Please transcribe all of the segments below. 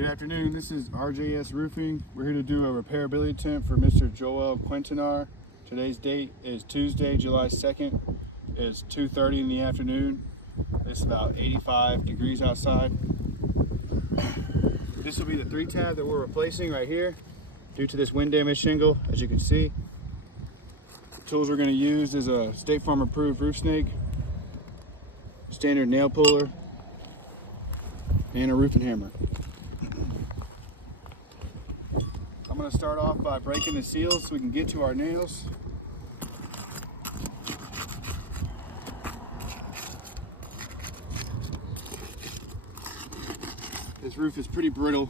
Good afternoon, this is RJS Roofing. We're here to do a repairability attempt for Mr. Joel Quintanar. Today's date is Tuesday, July 2nd. It's 2:30 in the afternoon. It's about 85 degrees outside. This will be the 3-tab that we're replacing right here due to this wind damage shingle, as you can see. The tools we're going to use is a State Farm approved roof snake, standard nail puller, and a roofing hammer. I'm going to start off by breaking the seals so we can get to our nails. This roof is pretty brittle,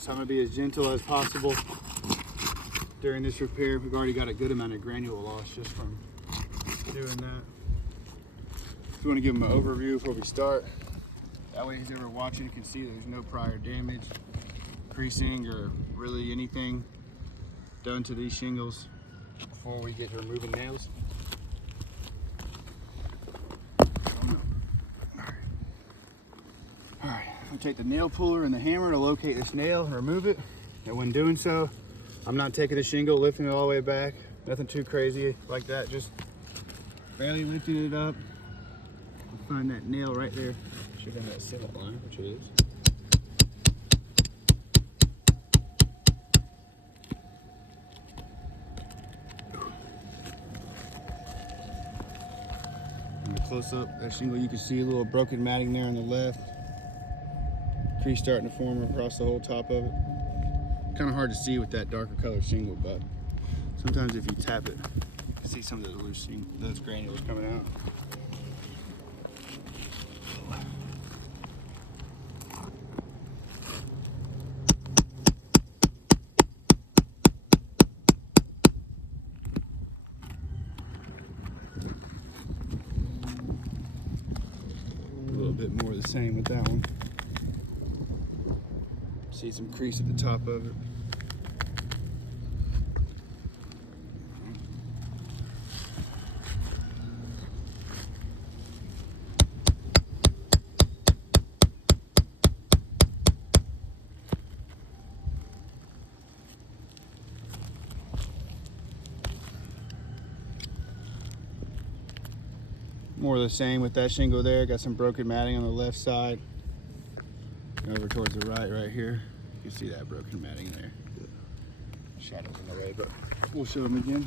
so I'm going to be as gentle as possible during this repair. We've already got a good amount of granule loss just from doing that. If you want to give them an overview before we start, that way who's ever watching you can see there's no prior damage, creasing, or really anything done to these shingles before we get to removing nails. Alright, I'll take the nail puller and the hammer to locate this nail and remove it. And when doing so, I'm not taking the shingle, lifting it all the way back. Nothing too crazy like that, just barely lifting it up. I'll find that nail right there. Should have that cement line, which it is. Close up that shingle, you can see a little broken matting there on the left. Crease starting to form across the whole top of it. Kind of hard to see with that darker colored shingle, but sometimes if you tap it, you can see some of those granules coming out. Bit more of the same with that one. See some crease at the top of it. More of the same with that shingle there. Got some broken matting on the left side. Over towards the right here. You can see that broken matting there. Shadows in the way, but we'll show them again.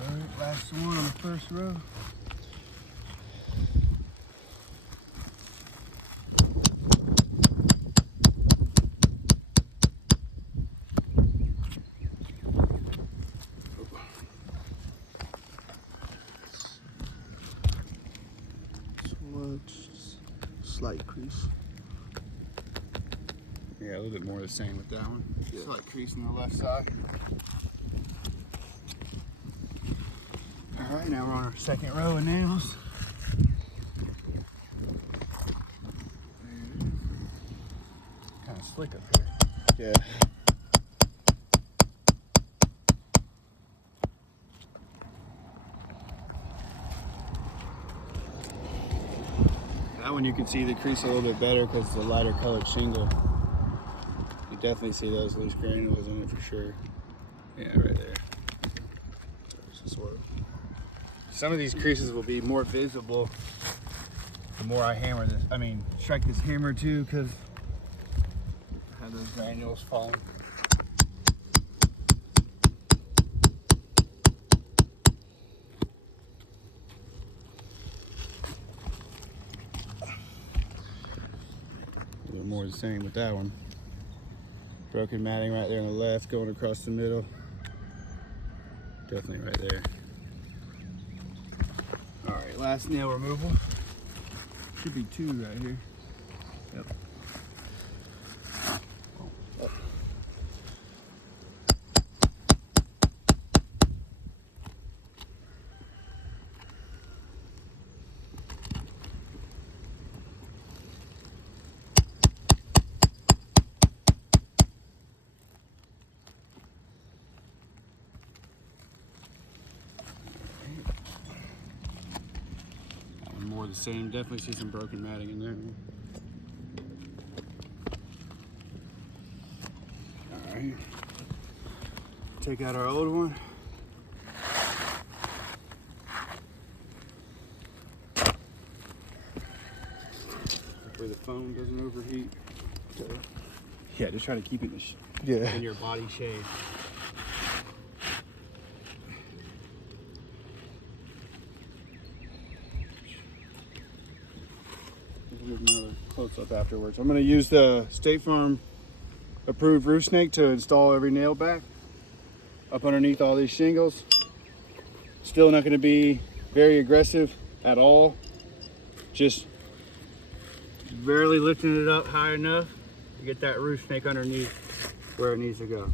All right, last one on the first row. Slight crease. Yeah, a little bit more of the same with that one. Yeah. Slight crease on the left side. All right, now we're on our second row of nails. Kind of slick up here. Yeah. That one you can see the crease a little bit better because it's a lighter colored shingle. You definitely see those loose granules in it for sure. Yeah, right there. Some of these creases will be more visible the more I hammer this. Strike this hammer too, because I have those granules falling. More the same with that one. Broken matting right there on the left, going across the middle. Definitely right there. All right, last nail removal. Should be 2 right here. Yep. More the same. Definitely see some broken matting in there. here. Take out our old one. Hopefully the foam doesn't overheat. Yeah, just try to keep it in your body shade. We'll give another close up afterwards. I'm going to use the State Farm approved roof snake to install every nail back up underneath all these shingles. Still not going to be very aggressive at all. Just barely lifting it up high enough to get that roof snake underneath where it needs to go.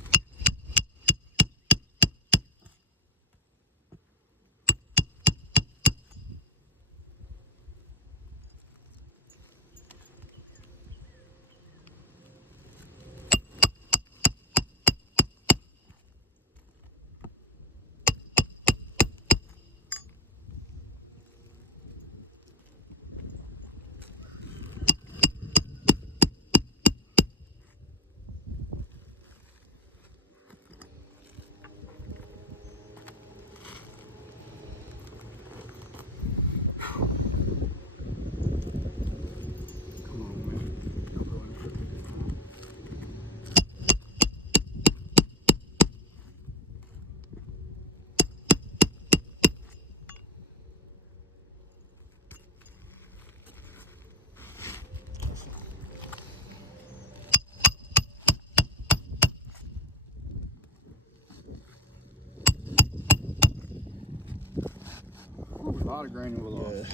A lot of granule off.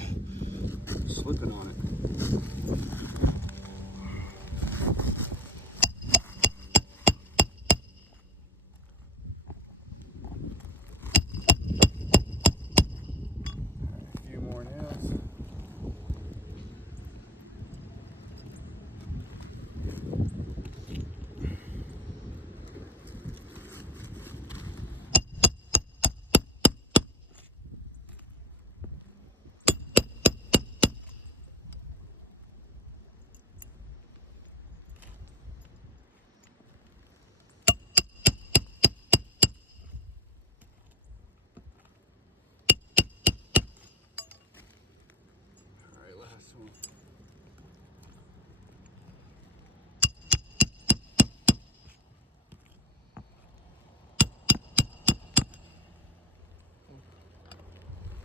Slipping on it. A few more nails.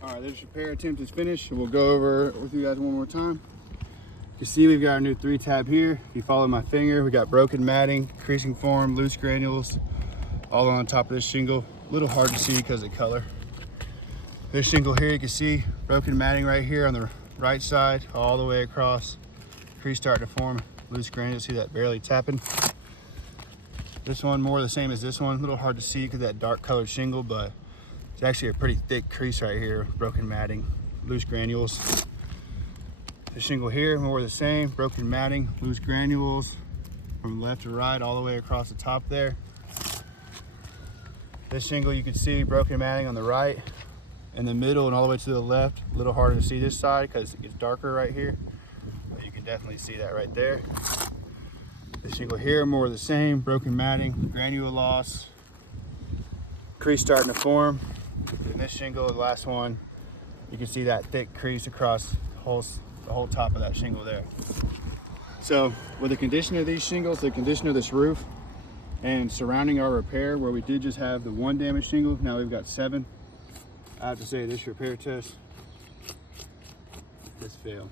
All right, this repair attempt is finished. We'll go over it with you guys one more time. You see we've got our new 3-tab here. If you follow my finger, we got broken matting, creasing form, loose granules, all on top of this shingle. A little hard to see because of the color. This shingle here, you can see broken matting right here on the right side, all the way across. Crease starting to form, loose granules, see that barely tapping. This one more the same as this one. A little hard to see because of that dark colored shingle, but it's actually a pretty thick crease right here, broken matting, loose granules. The shingle here, more the same, broken matting, loose granules from left to right, all the way across the top there. This shingle you can see broken matting on the right, in the middle and all the way to the left. A little harder to see this side because it gets darker right here, but you can definitely see that right there. The shingle here, more the same, broken matting, granule loss, crease starting to form. In this shingle, the last one, you can see that thick crease across the whole top of that shingle there. So with the condition of these shingles, the condition of this roof, and surrounding our repair where we did just have the 1 damaged shingle, now we've got 7. I have to say this repair test has failed.